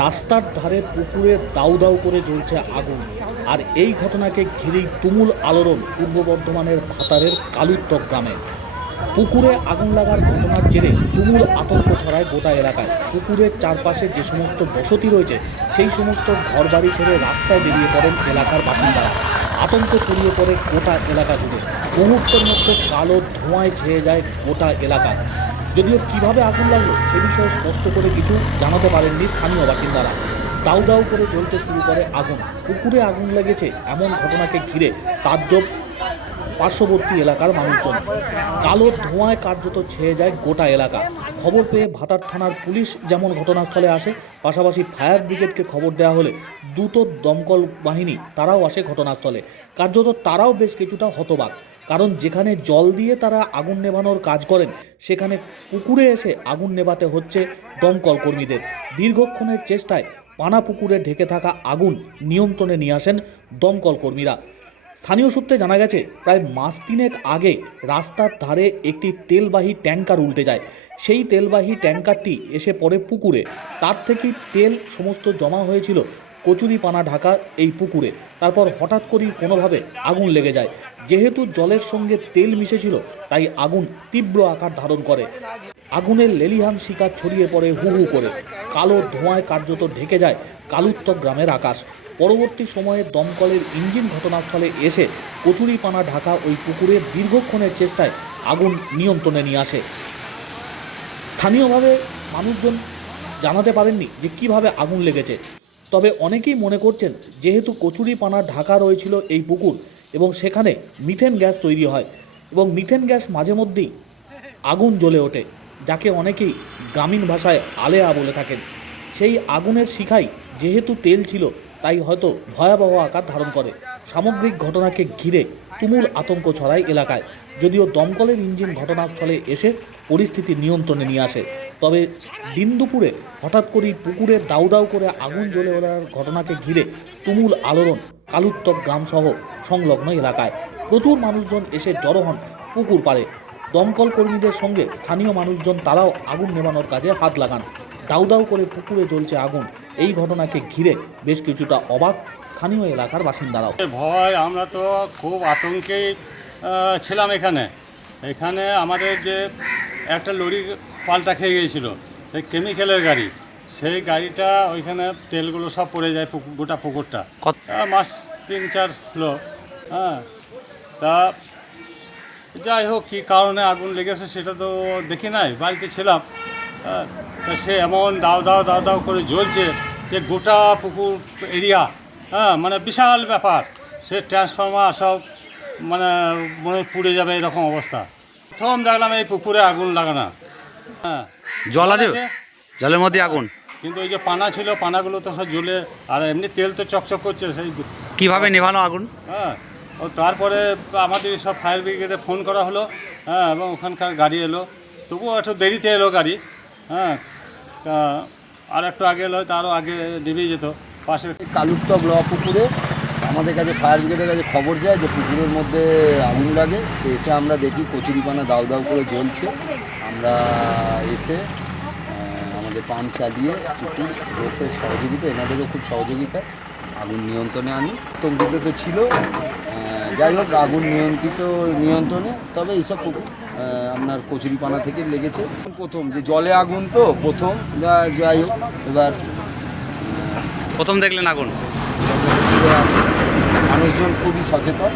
রাস্তার ধারে পুকুরে দাউ দাউ করে জ্বলছে আগুন। আর এই ঘটনাকে ঘিরেই তুমুল আলোড়ন পূর্ব বর্ধমানের ভাতারের কালুত্তক গ্রামে। পুকুরে আগুন লাগার ঘটনার জেরে তুমুল আতঙ্ক ছড়ায় গোটা এলাকায়। পুকুরের চারপাশে যে সমস্ত বসতি রয়েছে, সেই সমস্ত ঘরবাড়ি ছেড়ে রাস্তায় বেরিয়ে পড়েন এলাকার বাসিন্দারা। আতঙ্ক ছড়িয়ে পড়ে গোটা এলাকা জুড়ে। মুহূর্তের মধ্যে কালো ধোঁয়ায় ছেয়ে যায় গোটা এলাকা। যদিও কীভাবে আগুন লাগল, সে বিষয়ে স্পষ্ট করে কিছু জানাতে পারেননি স্থানীয় বাসিন্দারা। দাউ দাউ করে জ্বলতে শুরু করে আগুন। পুকুরে আগুন লেগেছে এমন ঘটনাকে ঘিরে তাজ্জব পার্শ্ববর্তী এলাকার মানুষজন। কালো ধোঁয়ায় কার্যত ছেয়ে যায় গোটা এলাকা। খবর পেয়ে ভাতার থানার পুলিশ যেমন ঘটনাস্থলে আসে, পাশাপাশি ফায়ার ব্রিগেডকে খবর দেওয়া হলে দ্রুত দমকল বাহিনী তারাও আসে ঘটনাস্থলে। কার্যত তারাও বেশ কিছুটা হতবাক। কারণ যেখানে জল দিয়ে তারা আগুন নেভানোর কাজ করেন, সেখানে পুকুরে এসে আগুন নেভাতে হচ্ছে দমকল কর্মীদের। দীর্ঘক্ষণের চেষ্টায় পানা পুকুরে ঢেকে থাকা আগুন নিয়ন্ত্রণে নিয়ে আসেন দমকল কর্মীরা। স্থানীয় সূত্রে জানা গেছে, প্রায় মাস তিনেক আগে রাস্তার ধারে একটি তেলবাহী ট্যাঙ্কার উল্টে যায়। সেই তেলবাহী ট্যাঙ্কারটি এসে পড়ে পুকুরে। তার থেকেই তেল সমস্ত জমা হয়েছিল কচুরিপানা ঢাকা এই পুকুরে। তারপর হঠাৎ করেই কোনোভাবে আগুন লেগে যায়। যেহেতু জলের সঙ্গে তেল মিশেছিল, তাই আগুন তীব্র আকার ধারণ করে। আগুনের লেলিহান শিকার ছড়িয়ে পড়ে হু হু করে। কালো ধোঁয়ায় কার্যত ঢেকে যায় কালুত্তক গ্রামের আকাশ। পরবর্তী সময়ে দমকলের ইঞ্জিন ঘটনাস্থলে এসে কচুরিপানা ঢাকা ওই পুকুরে দীর্ঘক্ষণের চেষ্টায় আগুন নিয়ন্ত্রণে নিয়ে আসে। স্থানীয়ভাবে মানুষজন জানাতে পারেননি যে কীভাবে আগুন লেগেছে। তবে অনেকেই মনে করছেন যেহেতু কচুরিপানা ঢাকা রয়েছিল এই পুকুর এবং সেখানে মিথেন গ্যাস তৈরি হয় এবং মিথেন গ্যাস মাঝে মধ্যেই আগুন জ্বলে ওঠে। যাকে অনেকেই গ্রামীণ ভাষায় আলেয়া বলে থাকেন। সেই আগুনের শিখাই যেহেতু তেল ছিল, তাই হয়তো ভয়াবহ আকার ধারণ করে। সামগ্রিক ঘটনাকে ঘিরে তুমুল আতঙ্ক ছড়ায় এলাকায়। যদিও দমকলের ইঞ্জিন ঘটনাস্থলে এসে পরিস্থিতি নিয়ন্ত্রণে নিয়ে আসে। তবে দিন দুপুরে হঠাৎ করেই পুকুরে দাউ দাউ করে আগুন জ্বলে ওঠার ঘটনাকে ঘিরে তুমুল আলোড়ন কালুত্তক গ্রামসহ সংলগ্ন এলাকায়। প্রচুর মানুষজন এসে জড়ো হন পুকুর পাড়ে। দমকল কর্মীদের সঙ্গে স্থানীয় মানুষজন তারাও আগুন নেভানোর কাজে হাত লাগান। দাউ দাউ করে পুকুরে জ্বলছে আগুন। এই ঘটনাকে ঘিরে বেশ কিছুটা অবাক স্থানীয় এলাকার বাসিন্দারাও। ভয় আমরা তো খুব আতঙ্কে ছিলাম এখানে। এখানে আমাদের যে একটা লরি পাল্টা খেয়ে গিয়েছিল সেই কেমিক্যালের গাড়ি। সেই গাড়িটা ওইখানে তেলগুলো সব পড়ে যায় পুকুর গোটা পুকুরটা। মাস তিন চার হলো হ্যাঁ। তা যাই হোক কী কারণে আগুন লেগেছে সেটা তো দেখি নাই বাড়িতে ছিলাম। হ্যাঁ, সে এমন দাও দাও দাও দাও করে জ্বলছে যে গোটা পুকুর এরিয়া হ্যাঁ মানে বিশাল ব্যাপার। সে ট্রান্সফর্মার সব মানে মনে হয় পুড়ে যাবে এরকম অবস্থা। প্রথম দেখলাম এই পুকুরে আগুন লাগানো। হ্যাঁ জল আছে, জলের মধ্যে আগুন? কিন্তু ওই যে পানা ছিল পানাগুলো তো সব জ্বলে আর এমনি তেল তো চকচক করছে সেই কীভাবে নেভানো আগুন? হ্যাঁ ও তারপরে আমাদের সব ফায়ার ব্রিগেডে ফোন করা হলো হ্যাঁ এবং ওখানকার গাড়ি এলো। তবুও একটু দেরিতে এলো গাড়ি হ্যাঁ তা আর একটু আগে এলো তারও আগে নেমে যেত, পাশে। কালুত্তক ল পুকুরে আমাদের কাছে, ফায়ার ব্রিগেডের কাছে খবর যায় যে পুকুরের মধ্যে আগুন লাগে। এসে আমরা দেখি কচুরিপানা দাউ দাউ করে জ্বলছে। আমরা এসে আমাদের পাম্প চালিয়ে পুকুর লোকের সহযোগিতা, এনাদেরও খুব সহযোগিতা, আগুন নিয়ন্ত্রণে আনি। তো ছিল যাই হোক আগুন নিয়ন্ত্রিত নিয়ন্ত্রণে তবে এইসব আপনার কচুরিপানা থেকে লেগেছে। প্রথম যে জলে আগুন তো প্রথম যা- যাই হোক এবার প্রথম দেখলেন আগুন? মানুষজন খুবই সচেতন।